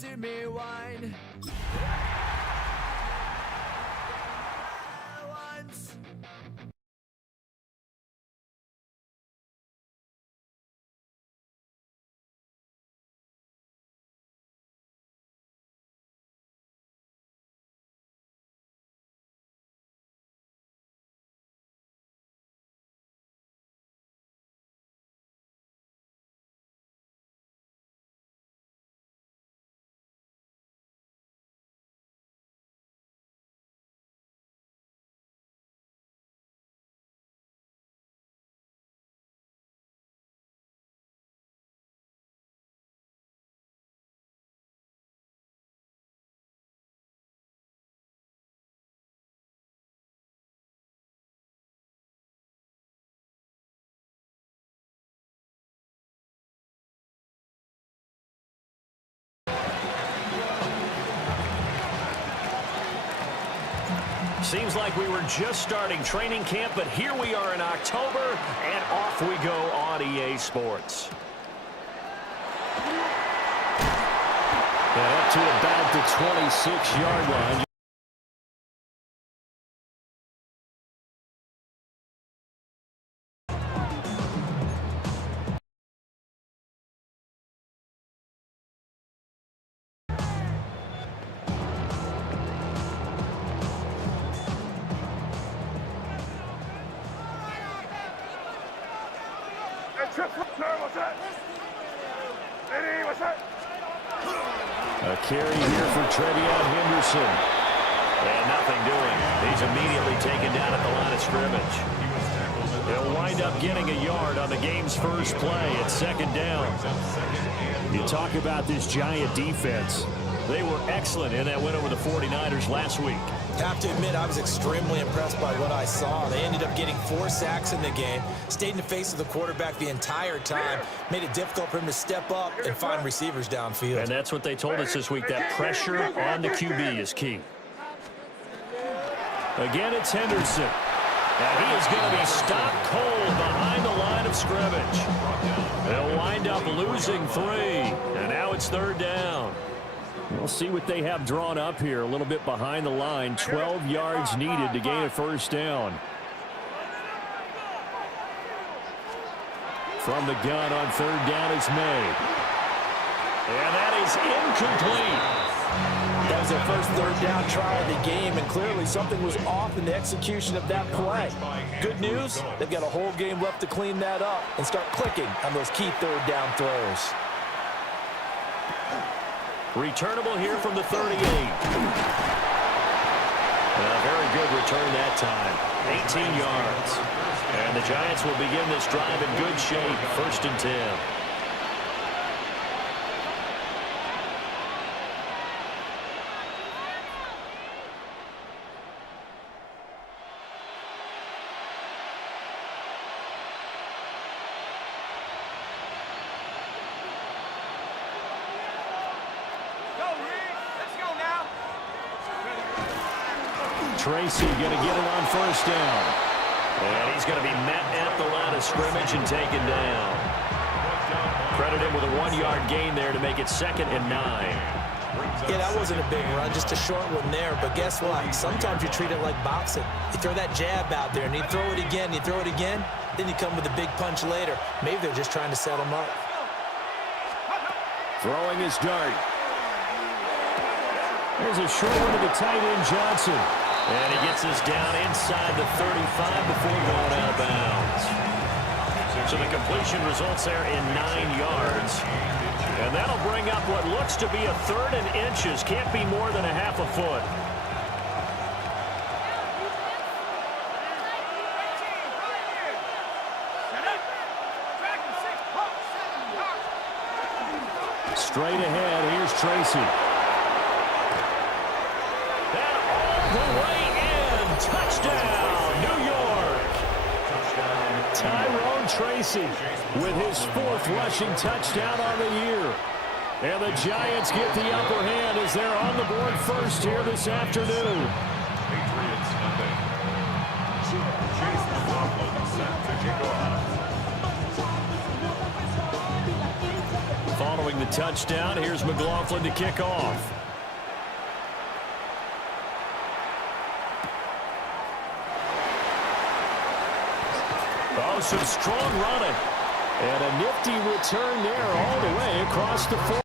to me wine. Once. Seems like we were just starting training camp, but here we are in October, and off we go on EA Sports. And up to about the 26-yard line. A carry here for Trevion Henderson. And nothing doing. He's immediately taken down at the line of scrimmage. He'll wind up getting a yard on the game's first play at second down. You talk about this Giant defense. They were excellent in that win over the 49ers last week. Have to admit, I was extremely impressed by what I saw. They ended up getting 4 sacks in the game, stayed in the face of the quarterback the entire time, made it difficult for him to step up and find receivers downfield. And that's what they told us this week, that pressure on the QB is key. Again, it's Henderson. And he is going to be stopped cold behind the line of scrimmage. They'll wind up losing 3, and now it's third down. We'll see what they have drawn up here. A little bit behind the line. 12 yards needed to gain a first down. From the gun on third down is made. And that is incomplete. That was their first third down try of the game, and clearly something was off in the execution of that play. Good news, they've got a whole game left to clean that up and start clicking on those key third down throws. Returnable here from the 38. A very good return that time. 18 yards. And the Giants will begin this drive in good shape. First and 10. Tracy going to get it on first down. And he's going to be met at the line of scrimmage and taken down. Credit him with a 1-yard gain there to make it second and 9. Yeah, that wasn't a big run, just a short one there. But guess what? Sometimes you treat it like boxing. You throw that jab out there, and you throw it again, you throw it again, then you come with a big punch later. Maybe they're just trying to set him up. Throwing his dart. There's a short one to the tight end, Johnson. And he gets us down inside the 35 before going out of bounds. So the completion results there in 9 yards. And that'll bring up what looks to be a third and inches. Can't be more than a half a foot. Straight ahead, here's Tracy. Touchdown, New York. Tyrone Tracy with his 4th rushing touchdown on the year. And the Giants get the upper hand as they're on the board first here this afternoon. Following the touchdown, here's McLaughlin to kick off. Oh, some strong running. And a nifty return there all the way across the 4.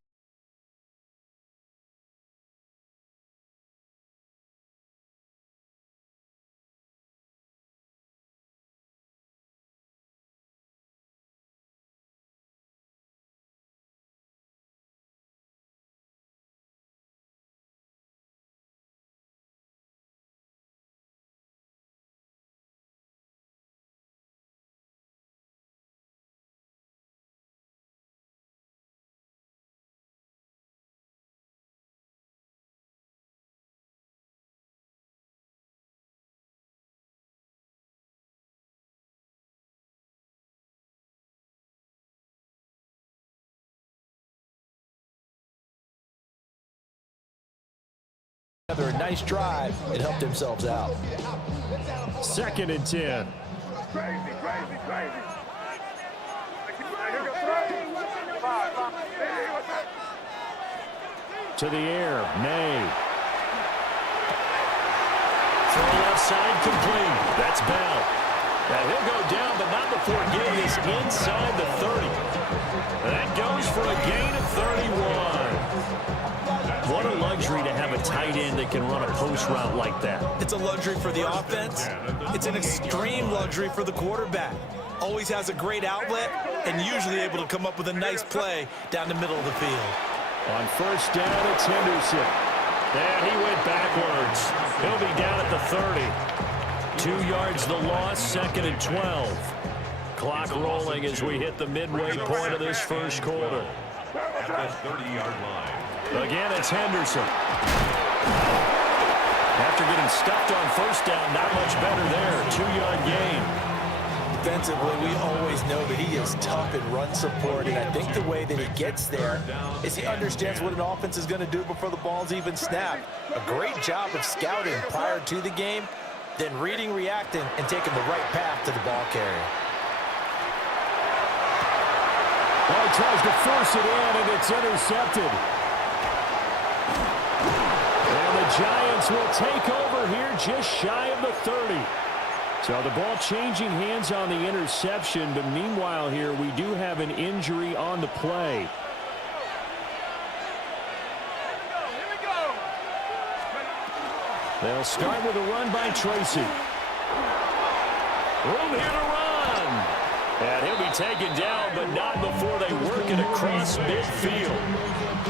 A nice drive and helped themselves out. 2nd and 10. To the air, May. Throw left side complete. That's Bell. Now he'll go down, but not before getting this inside the 30. That goes for a gain of 31. What a luxury to have a tight end that can run a post route like that. It's a luxury for the offense. It's an extreme luxury for the quarterback. Always has a great outlet and usually able to come up with a nice play down the middle of the field. On 1st down, it's Henderson. And he went backwards. He'll be down at the 30. 2 yards the loss, 2nd and 12. Clock rolling as we hit the midway point of this first quarter. At the 30-yard line. Again, it's Henderson. After getting stuffed on 1st down, not much better there. 2-yard gain. Defensively, we always know that he is tough in run support, and I think the way that he gets there is he understands what an offense is going to do before the ball's even snapped. A great job of scouting prior to the game, then reading, reacting, and taking the right path to the ball carrier. Well, he tries to force it in, and it's intercepted. And the Giants will take over here just shy of the 30. So the ball changing hands on the interception, but meanwhile here we do have an injury on the play. They'll start with a run by Tracy. Room here to run. And he'll be taken down, but not before they work it across midfield.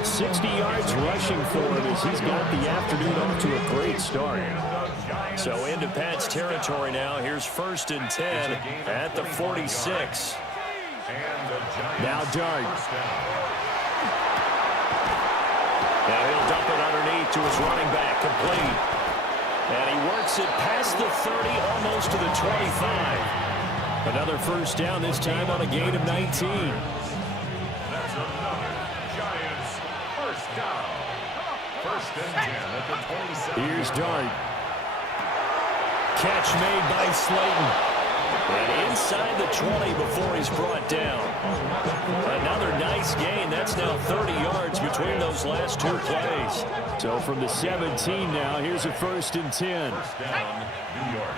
60 yards rushing for him as he's got the afternoon off to a great start. So into Pat's territory now. Here's 1st and 10 at the 46. Now Dart. Now he'll dump it underneath to his running back, complete. And he works it past the 30, almost to the 25. Another 1st down, this time on a gain of 19. That's another Giants 1st down. 1st and 10 at the 27. Here's Dart. Catch made by Slayton. And inside the 20 before he's brought down. Another nice gain. That's now 30 yards between those last 2 plays. So from the 17 now, here's a 1st and 10. 1st down, New York.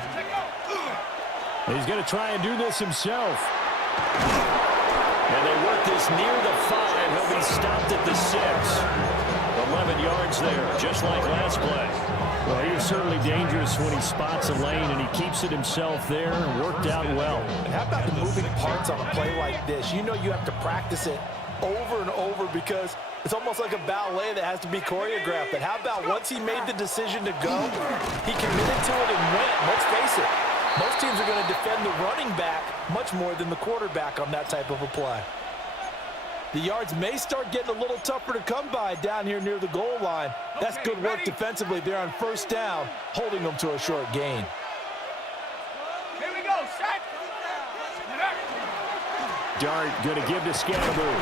He's going to try and do this himself. And they work this near the 5. He'll be stopped at the 6. 11 yards there, just like last play. Well, he is certainly dangerous when he spots a lane, and he keeps it himself there and worked out well. And how about the moving parts on a play like this? You know you have to practice it over and over because it's almost like a ballet that has to be choreographed. But how about once he made the decision to go, he committed to it and went. Let's face it, most teams are going to defend the running back much more than the quarterback on that type of a play. The yards may start getting a little tougher to come by down here near the goal line. That's good work defensively there on 1st down, holding them to a short gain. Here we go, set. Dart going to give to Scatterbury.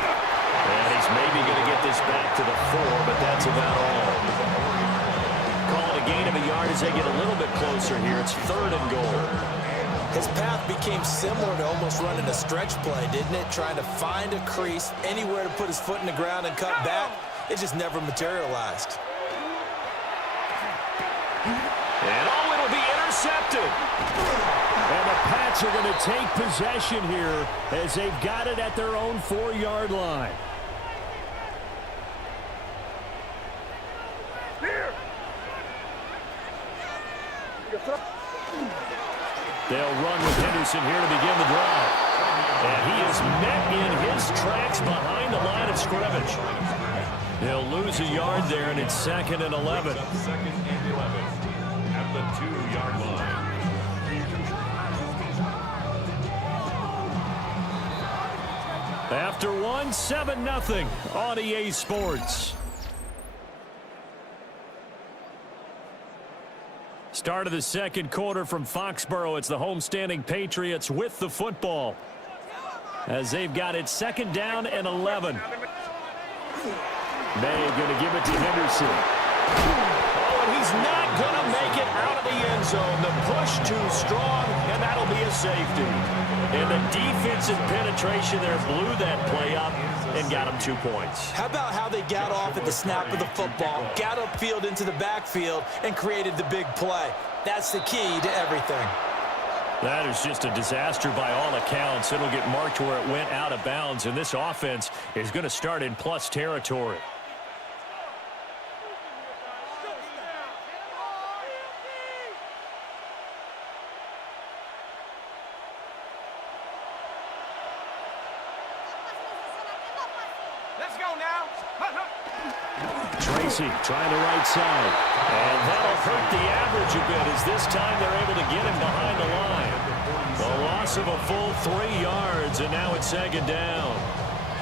And he's maybe going to get this back to the 4, but that's about all. Call it a gain of a yard as they get a little bit closer here. It's 3rd and goal. His path became similar to almost running a stretch play, didn't it? Trying to find a crease, anywhere to put his foot in the ground and cut back. It just never materialized. And oh, it'll be intercepted. And the Pats are going to take possession here as they've got it at their own 4-yard line. They'll run with Henderson here to begin the drive. And he is met in his tracks behind the line of scrimmage. They'll lose a yard there, and it's 2nd and 11. 2nd and 11 at the 2-yard line. After one, 7-0 on EA Sports. Start of the second quarter from Foxborough. It's the homestanding Patriots with the football as they've got it 2nd down and 11. May going to give it to Henderson. Oh, and he's not going to make it out of the end zone. The push too strong, and that'll be a safety. And the defensive penetration there blew that play up and got him 2 points. How about how they got off at the snap of the football, got upfield into the backfield, and created the big play? That's the key to everything. That is just a disaster by all accounts. It'll get marked where it went out of bounds, and this offense is going to start in plus territory. Let's go now. Tracy trying the right side. And that'll hurt the average a bit as this time they're able to get him behind the line. The loss of a full 3 yards, and now it's 2nd down.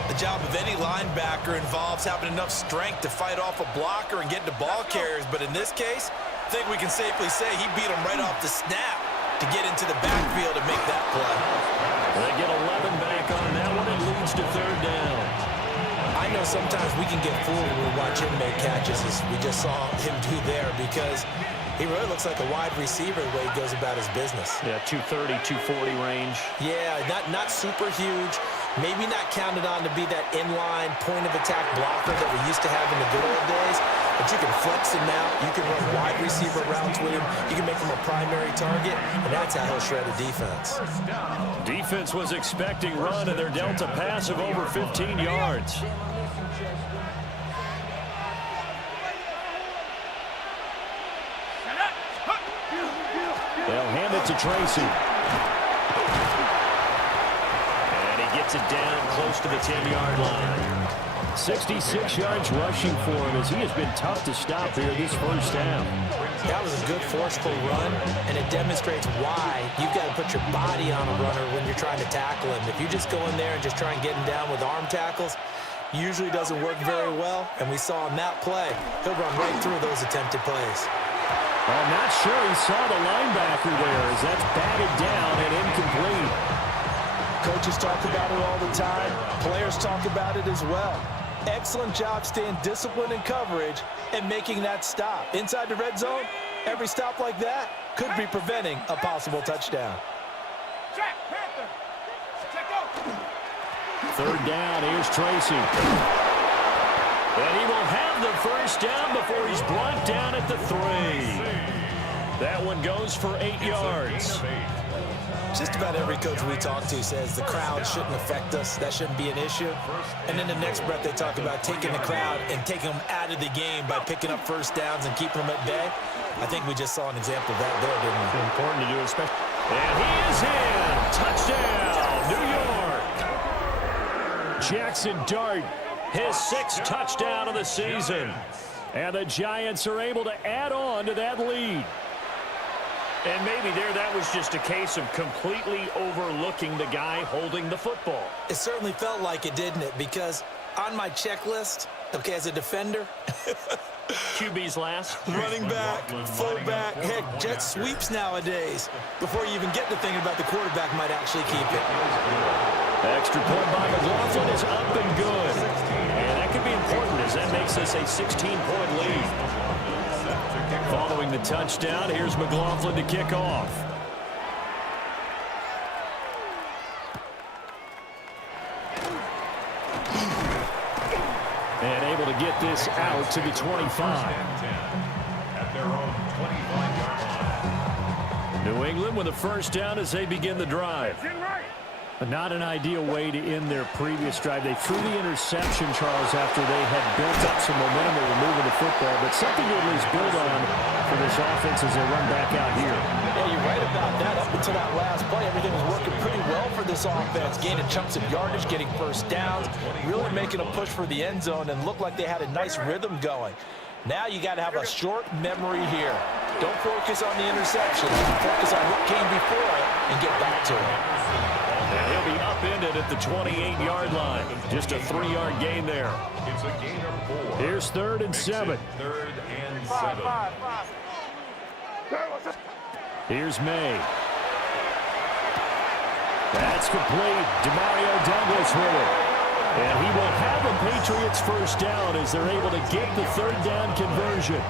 The job of any linebacker involves having enough strength to fight off a blocker and get to ball carriers. But in this case, I think we can safely say he beat him right off the snap to get into the backfield and make that play. They get 11 back on that one. It leads to 3rd down. I know sometimes we can get fooled when we watch him make catches, as we just saw him do there, because he really looks like a wide receiver the way he goes about his business. Yeah, 230, 240 range. Yeah, not super huge. Maybe not counted on to be that inline point-of-attack blocker that we used to have in the good old days, but you can flex him out. You can run wide receiver routes with him. You can make him a primary target, and that's how he'll shred a defense. Defense was expecting run, and they're dealt a pass of over 15 yards. They'll hand it to Tracy. And he gets it down close to the 10-yard line. 66 yards rushing for him as he has been tough to stop here this first half. That was a good forceful run, and it demonstrates why you've got to put your body on a runner when you're trying to tackle him. If you just go in there and just try and get him down with arm tackles, usually doesn't work very well, and we saw on that play, he'll run right through those attempted plays. I'm not sure he saw the linebacker there as that's batted down and incomplete. Coaches talk about it all the time. Players talk about it as well. Excellent job staying disciplined in coverage and making that stop. Inside the red zone, every stop like that could be preventing a possible touchdown. Check, Panther. Check out. 3rd down, here's Tracy. And he will have the first down before he's brought down at the 3. That one goes for 8 yards. Just about every coach we talk to says the crowd shouldn't affect us. That shouldn't be an issue. And in the next breath, they talk about taking the crowd and taking them out of the game by picking up first downs and keeping them at bay. I think we just saw an example of that there, didn't we? Important to do, especially. And he is in. Touchdown, New York. Jackson Dart, his 6th touchdown of the season. And the Giants are able to add on to that lead. And maybe there that was just a case of completely overlooking the guy holding the football. It certainly felt like it, didn't it? Because on my checklist, okay, as a defender, QB's last. running back, fullback, heck, jet sweeps nowadays. Before you even get to thinking about the quarterback might actually keep it. Extra point by McLaughlin is up and good. And that could be important as that makes us a 16-point lead. Following the touchdown, here's McLaughlin to kick off. to get this out to the 25. At their own 25-yard line. New England with a first down as they begin the drive. But not an ideal way to end their previous drive. They threw the interception, Charles, after they had built up some momentum. They were moving the football, but something to at least build on for this offense as they run back out here. Yeah, you're right about that. Up until that last play, everything was working pretty well for this offense. Gaining chunks of yardage, getting first downs, really making a push for the end zone, and looked like they had a nice rhythm going. Now you got to have a short memory here. Don't focus on the interception. Focus on what came before it and get back to it. And he'll be upended at the 28-yard line. Just a 3-yard gain there. It's a gain of 4. Here's 3rd and 7. 3rd and 7. Here's May. That's complete. Demario Douglas with it. And he will have the Patriots first down as they're able to get the 3rd down conversion.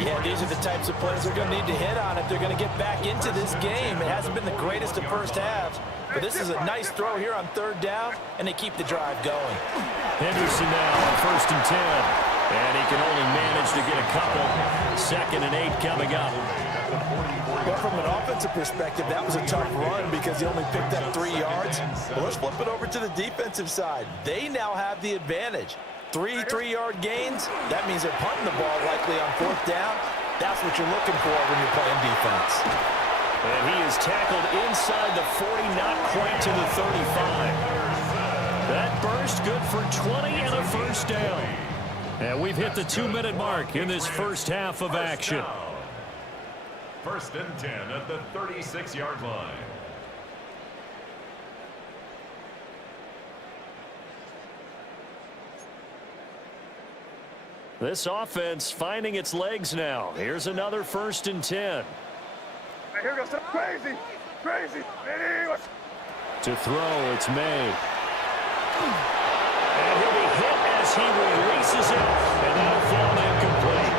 Yeah, these are the types of plays they're going to need to hit on if they're going to get back into this game. It hasn't been the greatest of first halves, but this is a nice throw here on 3rd down, and they keep the drive going. Henderson now on 1st and 10. And he can only manage to get a couple. 2nd and 8 coming up. Well, from an offensive perspective, that was a tough run because he only picked up 3 yards. But let's flip it over to the defensive side. They now have the advantage. 3 3-yard gains, that means they're punting the ball likely on 4th down. That's what you're looking for when you're playing defense. And he is tackled inside the 40, not quite to the 35. That burst good for 20 and a first down. And we've hit the 2-minute mark in this first half of action. 1st and 10 at the 36-yard line. This offense finding its legs now. Here's another 1st and 10. Here goes crazy. To throw, it's May. And he'll be hit as he releases it, and that'll fall incomplete.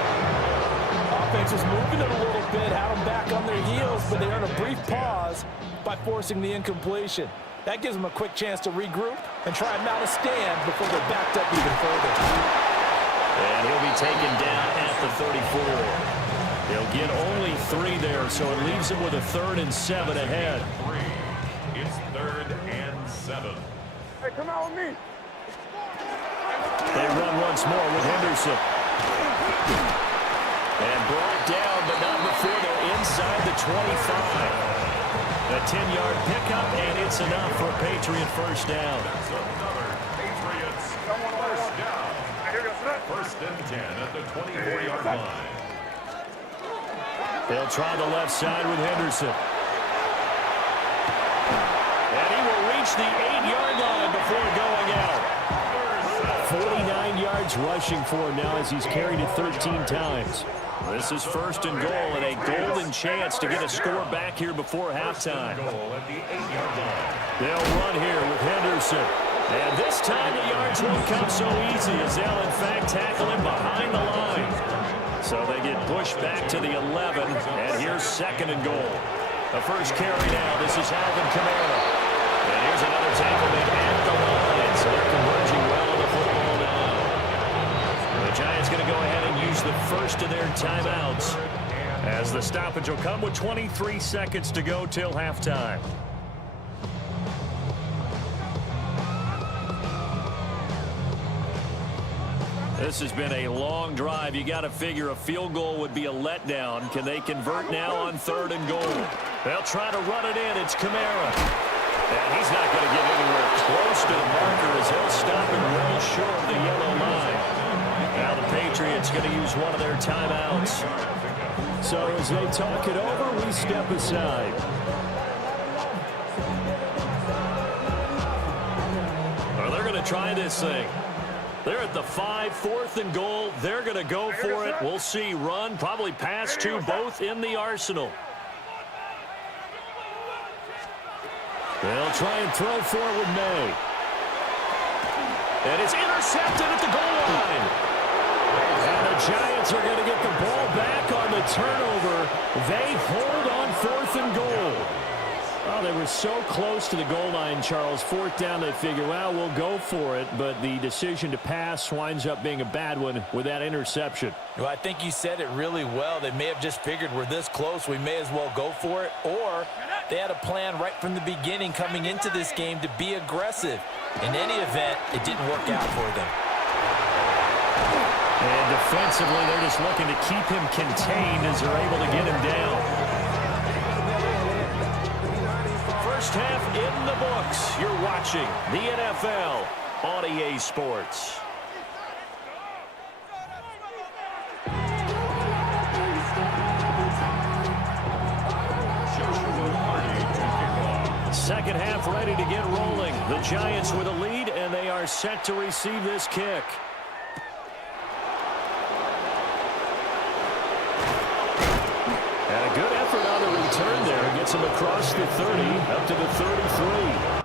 Offense was moving it a little bit, had them back on their heels, but they earn a brief pause by forcing the incompletion. That gives them a quick chance to regroup and try and mount a stand before they're backed up even further. And he'll be taken down at the 34. He'll get only 3 there, so it leaves him with a 3rd and 7 ahead. It's 3rd and 7. Hey, come out with me. They run once more with Henderson. And brought down, but not before they're inside the 25. A 10-yard pickup, and it's enough for a Patriot first down. That's another Patriots first down. 1st and 10 at the 24-yard line. They'll try the left side with Henderson. And he will reach the 8-yard line before going out. 49 yards rushing for him now as he's carried it 13 times. This is 1st and goal and a golden chance to get a score back here before halftime. Goal at the 8-yard line. They'll run here with Henderson. And this time the yards won't come so easy as they'll in fact tackle him behind the line. So they get pushed back to the 11, and here's 2nd and goal. The first carry now, this is Alvin Kamara. And here's another tackle made at the line, so they're converging well on the football now. The Giants going to go ahead and use the first of their timeouts as the stoppage will come with 23 seconds to go till halftime. This has been a long drive. You got to figure a field goal would be a letdown. Can they convert now on 3rd and goal? They'll try to run it in. It's Kamara. And he's not going to get anywhere close to the marker as he'll stop him well short of the yellow line. Now the Patriots going to use one of their timeouts. So as they talk it over, we step aside. Well, they're going to try this thing. They're at the 5, 4th and goal. They're going to go for it. We'll see. Run, probably pass to both in the arsenal. They'll try and throw for it with May. And it's intercepted at the goal line. And the Giants are going to get the ball back on the turnover. They hold on 4th and goal. Well, they were so close to the goal line, Charles. Fourth down, they figure, well, we'll go for it. But the decision to pass winds up being a bad one with that interception. Well, I think you said it really well. They may have just figured we're this close, we may as well go for it. Or they had a plan right from the beginning coming into this game to be aggressive. In any event, it didn't work out for them. And defensively, they're just looking to keep him contained as they're able to get him down. First half in the books. You're watching the NFL on EA Sports. Second half ready to get rolling. The Giants with a lead, and they are set to receive this kick. And a good effort on the return there. Gets him across the 30, up to the 33.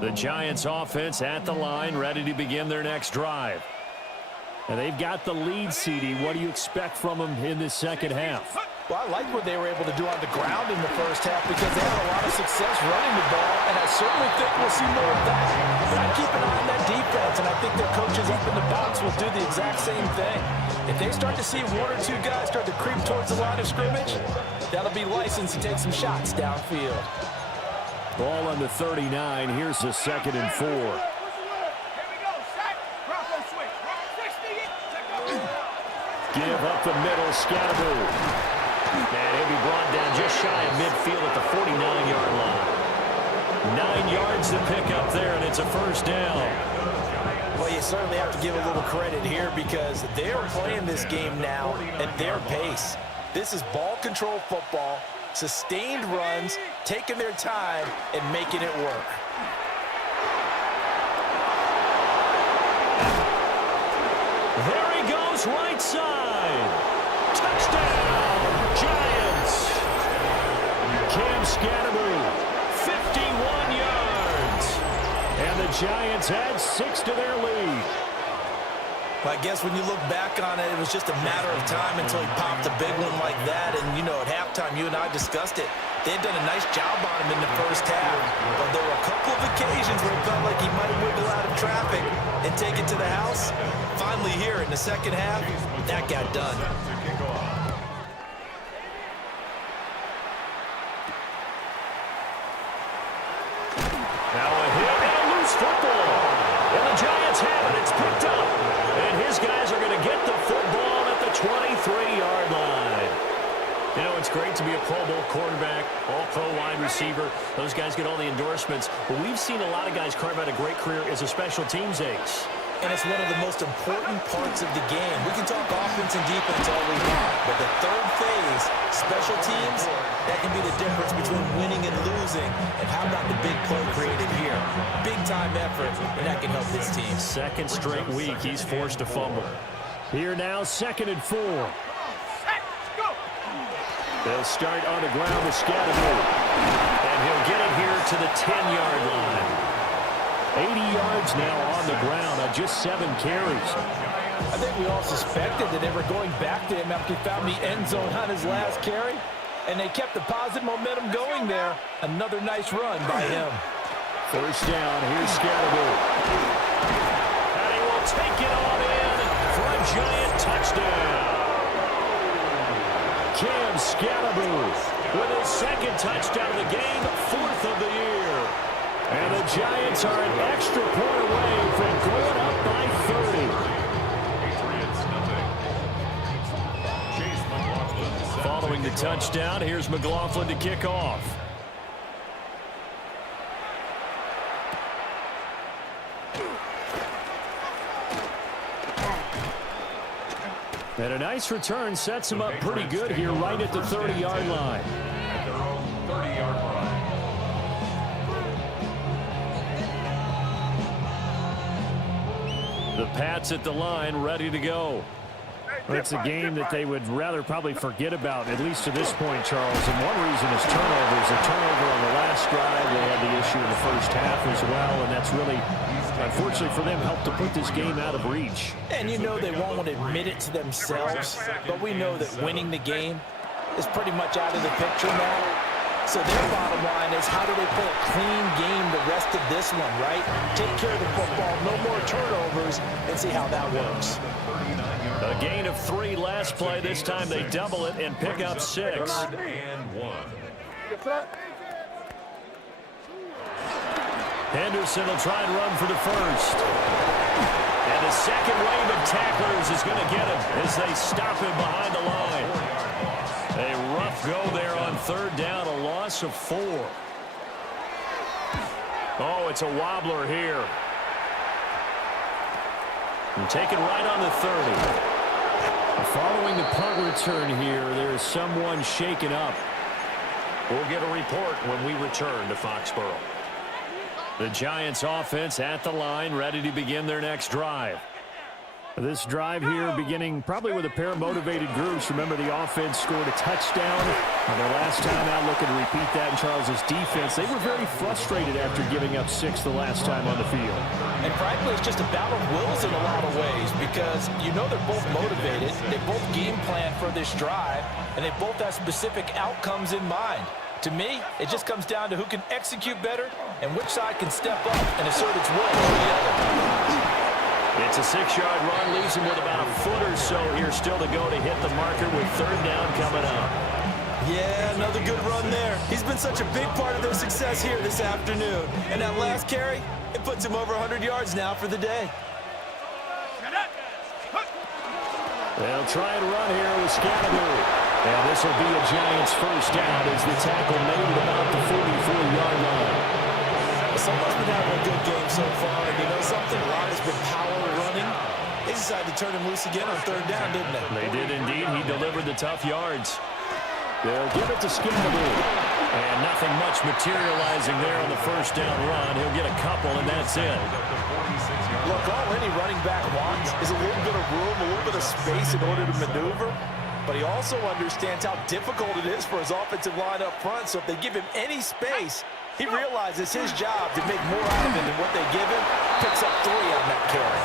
The Giants offense at the line, ready to begin their next drive. And they've got the lead, CD. What do you expect from them in this second half? Well, I like what they were able to do on the ground in the first half because they had a lot of success running the ball, and I certainly think we'll see more of that. But I keep an eye on that defense, and I think their coaches up in the box will do the exact same thing. If they start to see one or two guys start to creep towards the line of scrimmage, that'll be licensed to take some shots downfield. Ball on the 39. Here's the 2nd and 4. Give up the middle, Scatteroo. And he'll be brought down just shy of midfield at the 49-yard line. 9 yards to pick up there, and it's a first down. Well, you certainly have to give a little credit here because they're playing this game now at their pace. This is ball control football, sustained runs, taking their time, and making it work. There he goes, right side. Touchdown, Giants. Cam Scatteroo, 51 yards. And the Giants add 6 to their lead. I guess when you look back on it, it was just a matter of time until he popped a big one like that. And, you know, at halftime, you and I discussed it. They had done a nice job on him in the first half. But there were a couple of occasions where it felt like he might wiggle out of traffic and take it to the house. Finally here in the second half, that got done. Now a hit and a loose football. And the Giants have it. It's picked up. And his guys are going to get the football at the 23-yard line. You know, it's great to be a Pro Bowl quarterback, all-pro wide receiver. Those guys get all the endorsements. But we've seen a lot of guys carve out a great career as a special teams ace. And it's one of the most important parts of the game. We can talk offense and defense all we want, but the third phase, special teams, that can be the difference between winning and losing. And how about the big play created here? Big-time effort, and that can help this team. Second straight week, he's forced to fumble. Here now, 2nd and 4. They'll start on the ground with Scatteroo. And he'll get it here to the 10-yard line. 80 yards now on the ground on just 7 carries. I think we all suspected that they were going back to him after he found the end zone on his last carry. And they kept the positive momentum going there. Another nice run by him. First down, here's Scatteroo. And he will take it on in for a Giant touchdown. Cam Scalaboo with his second touchdown of the game, 4th of the year. And the Giants are an extra point away from going up by 30. Patriots, nothing. Chase McLaughlin. Following the touchdown, here's McLaughlin to kick off. And a nice return sets him up pretty good here right at the 30-yard line. At their own 30-yard line. The Pats at the line, ready to go. It's a game that they would rather probably forget about, at least to this point, Charles. And one reason is turnovers. A turnover on the last drive. They had the issue in the first half as well, and that's really, unfortunately for them, helped to put this game out of reach. And you know they won't admit it to themselves, but we know that winning the game is pretty much out of the picture now. So their bottom line is, how do they play a clean game the rest of this one, right? Take care of the football, no more turnovers, and see how that works. A gain of 3 last play. This time they double it and pick up 6. 3rd and 1. Henderson will try and run for the first. And the second wave of tacklers is going to get him as they stop him behind the line. A rough go there on 3rd down, a loss of 4. Oh, it's a wobbler here. And taken right on the 30. Following the punt return here, there is someone shaken up. We'll get a report when we return to Foxborough. The Giants offense at the line, ready to begin their next drive. This drive here beginning probably with a pair of motivated groups. Remember, the offense scored a touchdown on their last time out, looking to repeat that in Charles's defense. They were very frustrated after giving up 6 the last time on the field. And frankly, it's just a battle of wills in a lot of ways, because you know they're both motivated, they both game plan for this drive, and they both have specific outcomes in mind. To me, it just comes down to who can execute better and which side can step up and assert its will over the other. It's a 6-yard run, leaves him with about a foot or so here still to go to hit the marker with 3rd down coming up. Yeah, another good run there. He's been such a big part of their success here this afternoon. And that last carry, it puts him over 100 yards now for the day. They'll try and run here with Scalaboo. And this will be a Giants first down as the tackle made at about the 44-yard line. Someone's been having a good game so far, and you know something? A lot has been power running. They decided to turn him loose again on 3rd down, didn't they? They did indeed. He delivered the tough yards. They'll give it to Scalaboo. And nothing much materializing there on the first down run. He'll get a couple, and that's it. Look, all any running back wants is a little bit of room, a little bit of space in order to maneuver. But he also understands how difficult it is for his offensive line up front. So if they give him any space, he realizes his job to make more out of it than what they give him. Picks up 3 on that carry.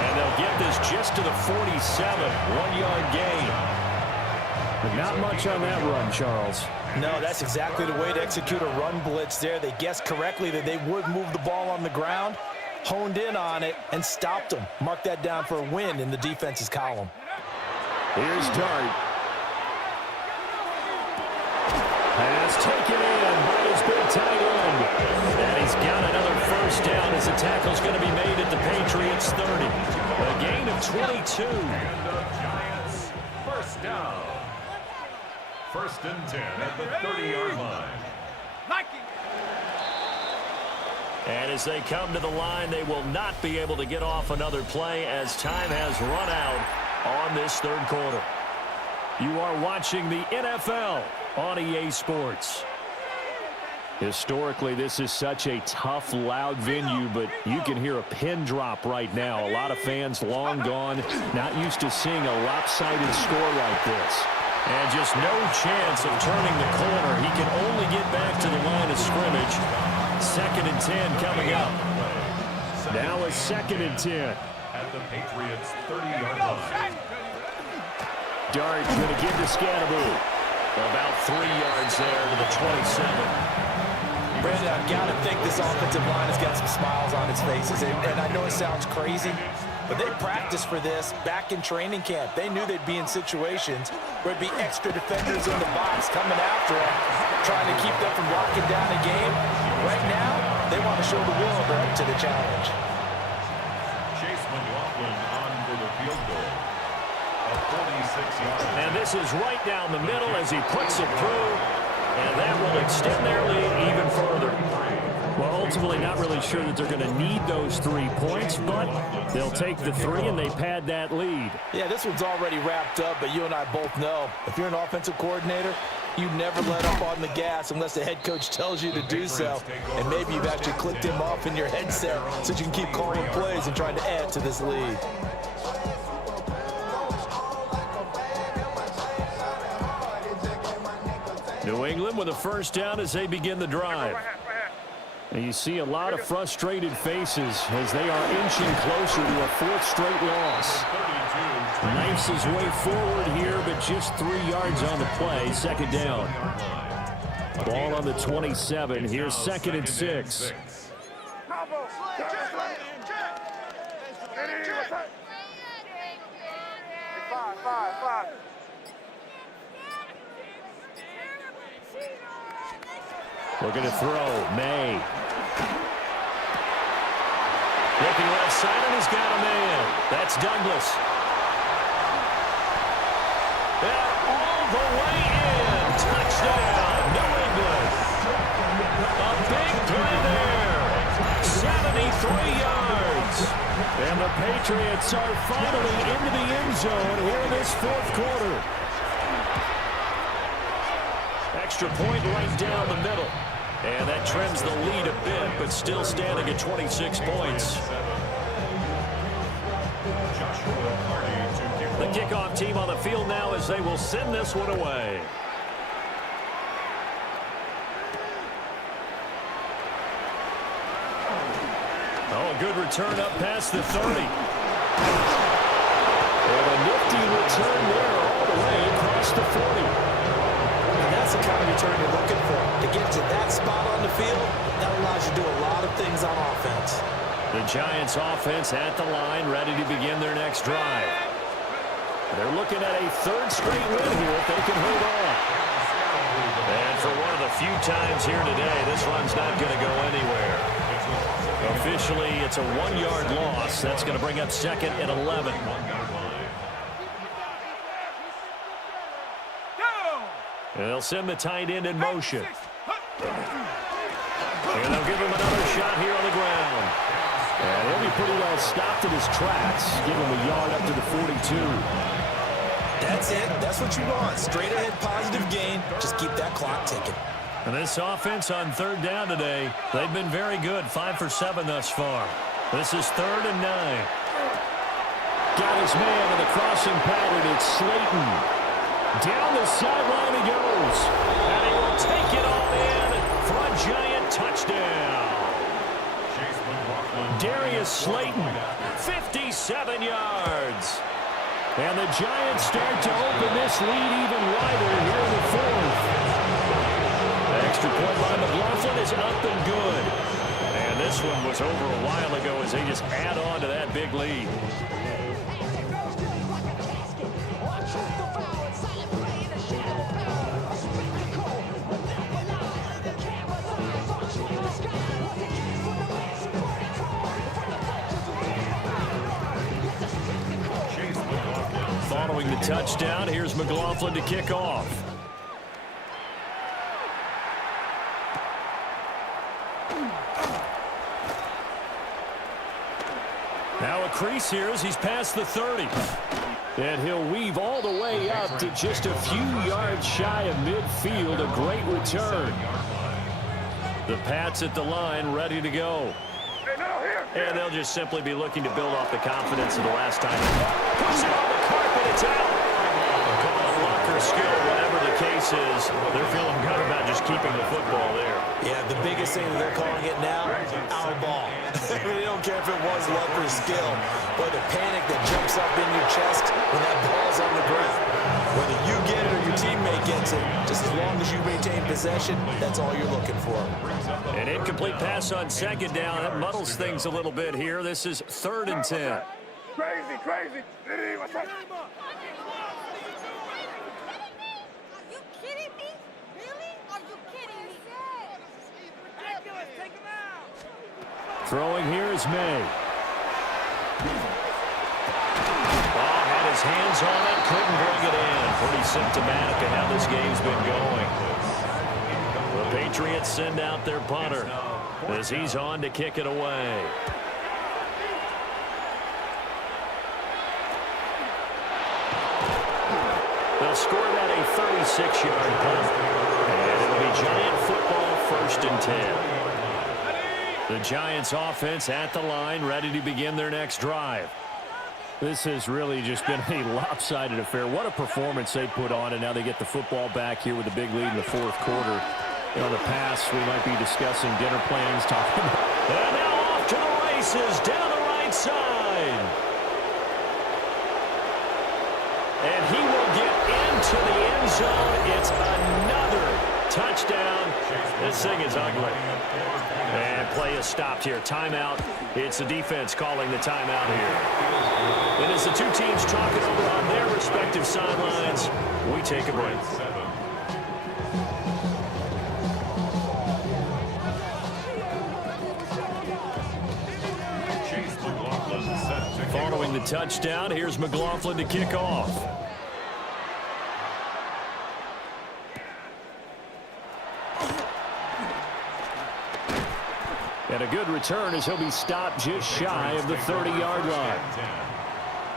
And they'll get this just to the 47, 1-yard gain. But not much on that run, Charles. No, that's exactly the way to execute a run blitz there. They guessed correctly that they would move the ball on the ground, honed in on it, and stopped them. Mark that down for a win in the defense's column. Here's Dart. Pass taken in by his big tight end. And he's got another first down as the tackle's going to be made at the Patriots' 30. A gain of 22. And the Giants first down. 1st and 10 at the 30-yard line. And as they come to the line, they will not be able to get off another play as time has run out on this 3rd quarter. You are watching the NFL on EA Sports. Historically, this is such a tough, loud venue, but you can hear a pin drop right now. A lot of fans long gone, not used to seeing a lopsided score like this. And just no chance of turning the corner. He can only get back to the line of scrimmage. 2nd and 10 coming up. Now a 2nd and 10. At the Patriots' 30-yard line. Dart going to give to Scalaboo. About 3 yards there to the 27. Brandon, I've got to think this offensive line has got some smiles on its faces. And I know it sounds crazy, But they practiced for this back in training camp. They knew they'd be in situations where it'd be extra defenders in the box coming after them, trying to keep them from locking down a game. Right now, they want to show the world they're up to the challenge. Chase McLaughlin on for the field goal. A 46-yard. And this is right down the middle as he puts it through. And that will extend their lead even further. Well, ultimately not really sure that they're going to need those 3 points, but they'll take the 3 and they pad that lead. Yeah, this one's already wrapped up, but you and I both know if you're an offensive coordinator, you never let up on the gas unless the head coach tells you to do so. And maybe you've actually clicked him off in your headset so you can keep calling plays and trying to add to this lead. New England with a first down as they begin the drive. And you see a lot of frustrated faces as they are inching closer to a 4th straight loss. Knifes his way forward here, but just 3 yards on the play. Second down. Ball on the 27. Here's 2nd and 6. Five. Looking to throw. May. Looking left side, and he's got a man. That's Douglas. And all the way in. Touchdown, New England. A big play there. 73 yards. And the Patriots are finally into the end zone here in this 4th quarter. Extra point right down the middle. And that trims the lead a bit, but still standing at 26 points. The kickoff team on the field now as they will send this one away. Oh, a good return up past the 30. And a nifty return there all the way across the 40. That's the kind of return you're looking for. To get to that spot on the field, that allows you to do a lot of things on offense. The Giants offense at the line, ready to begin their next drive. They're looking at a 3rd straight win here if they can hold on. And for one of the few times here today, this run's not going to go anywhere. Officially, it's a 1-yard loss. That's going to bring up 2nd and 11. And they'll send the tight end in motion. And they'll give him another shot here on the ground. And he'll be pretty well stopped in his tracks. Give him a yard up to the 42. That's it. That's what you want. Straight ahead positive gain. Just keep that clock ticking. And this offense on 3rd down today, they've been very good. 5 for 7 thus far. This is 3rd and 9. Got his man in the crossing pattern. It's Slayton. Down the sideline he goes. And he will take it all in for a Giant touchdown. Darius Slayton, 57 yards. And the Giants start to open this lead even wider here in the 4th. The extra point by McLaughlin is up and good. And this one was over a while ago as they just add on to that big lead. Following the touchdown, here's McLaughlin to kick off. Now a crease here as he's past the 30. And he'll weave all the way up to just a few yards shy of midfield. A great return. The Pats at the line ready to go. And they'll just simply be looking to build off the confidence of the last time. Push it on the carpet, it's out. Call it luck or skill, whatever the case is. They're feeling good about just keeping the football there. Yeah, the biggest thing that they're calling it now, our ball. They don't care if it was luck or skill, but the panic that jumps up in your chest when that ball's on the ground. Whether you get it or your teammate gets it, just as long as you maintain possession, that's all you're looking for. An incomplete pass on 2nd down. That muddles things a little bit here. This is 3rd and 10. Crazy, crazy. What's up? Are you kidding me? Really? Are you kidding me? Ridiculous. Take him out. Throwing here is May. Had his hands on it, couldn't bring it in. Pretty symptomatic of how this game's been going. The Patriots send out their punter as he's on to kick it away. They'll score that a 36-yard punt. And it'll be Giant football, 1st and 10. The Giants offense at the line, ready to begin their next drive. This has really just been a lopsided affair. What a performance they put on, and now they get the football back here with a big lead in the 4th quarter. You know, in the past, we might be discussing dinner plans, talking about... And now off to the races, down the right side. And he will get into the end zone. It's another touchdown. This thing is ugly. And play is stopped here. Timeout. It's the defense calling the timeout here. And as the two teams talk it over on their respective sidelines, we take a break. Following the touchdown, here's McLaughlin to kick off. And a good return as he'll be stopped just shy of the 30-yard line.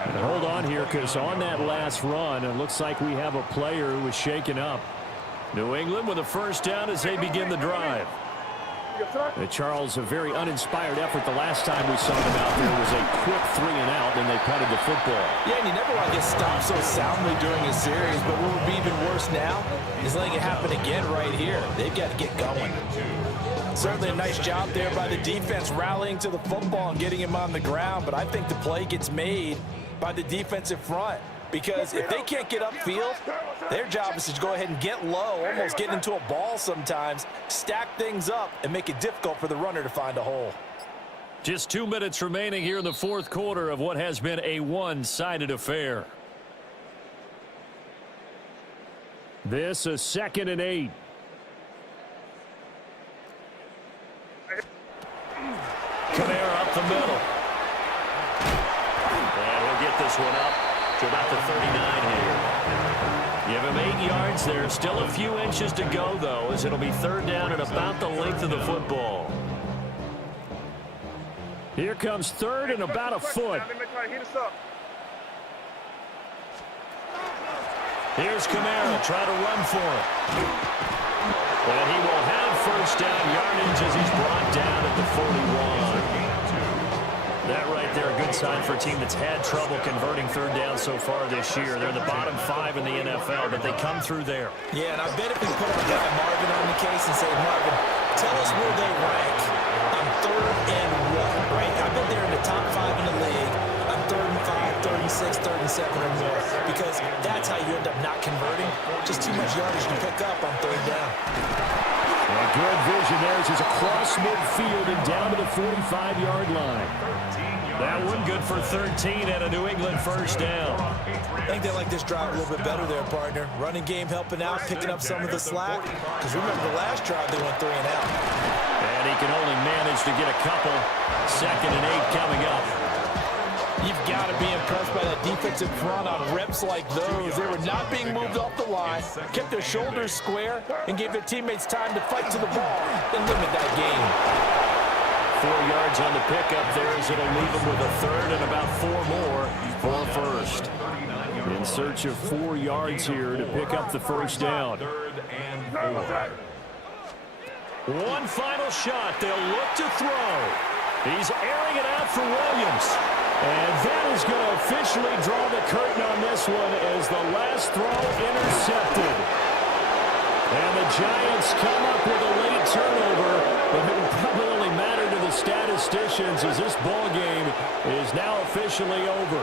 And hold on here, because on that last run, it looks like we have a player who was shaken up. New England with a first down as they begin the drive. Charles, a very uninspired effort. The last time we saw them out there was a quick 3-and-out, and they punted the football. Yeah, and you never want to get stopped so soundly during a series, but what would be even worse now is letting it happen again right here. They've got to get going. Certainly a nice job there by the defense rallying to the football and getting him on the ground, but I think the play gets made by the defensive front, because if they can't get upfield, their job is to go ahead and get low, almost get into a ball sometimes, stack things up, and make it difficult for the runner to find a hole. Just 2 minutes remaining here in the 4th quarter of what has been a one-sided affair. This is 2nd and 8. Kamara up the middle. And he'll get this one up to about the 39 here. Give him 8 yards there. Still a few inches to go, though, as it'll be 3rd down and about the length of the football. Here comes 3rd and about a foot. Here's Kamara, try to run for it. And he will have first down yardage as he's brought down at the 41. That right there, a good sign for a team that's had trouble converting 3rd down so far this year. They're in the bottom 5 in the NFL, but they come through there. Yeah, and I bet if we put our guy Marvin on the case and say, Marvin, tell us where they rank on 3rd and what, right? I bet they're in the top 5 in the league on 3rd and 5, 3rd and 6, 3rd and 7 or more, because that's how you end up not converting. Just too much yardage to pick up on 3rd down. And good vision there as he's across midfield and down to the 45-yard line. That one good for 13 and a New England first down. I think they like this drive a little bit better there, partner. Running game helping out, picking up some of the slack. Because remember the last drive, they went 3-and-out. And he can only manage to get a couple. 2nd and 8 coming up. You've got to be impressed by that defensive front on reps like those. They were not being moved off the line, kept their shoulders square, and gave their teammates time to fight to the ball and limit that game. 4 yards on the pickup there as it'll leave them with a 3rd and about 4 more for first. In search of 4 yards here to pick up the first down. 3rd and 4. One final shot. They'll look to throw. He's airing it out for Williams. And that is going to officially draw the curtain on this one as the last throw intercepted. And the Giants come up with a late turnover, but it will probably only matter to the statisticians as this ball game is now officially over.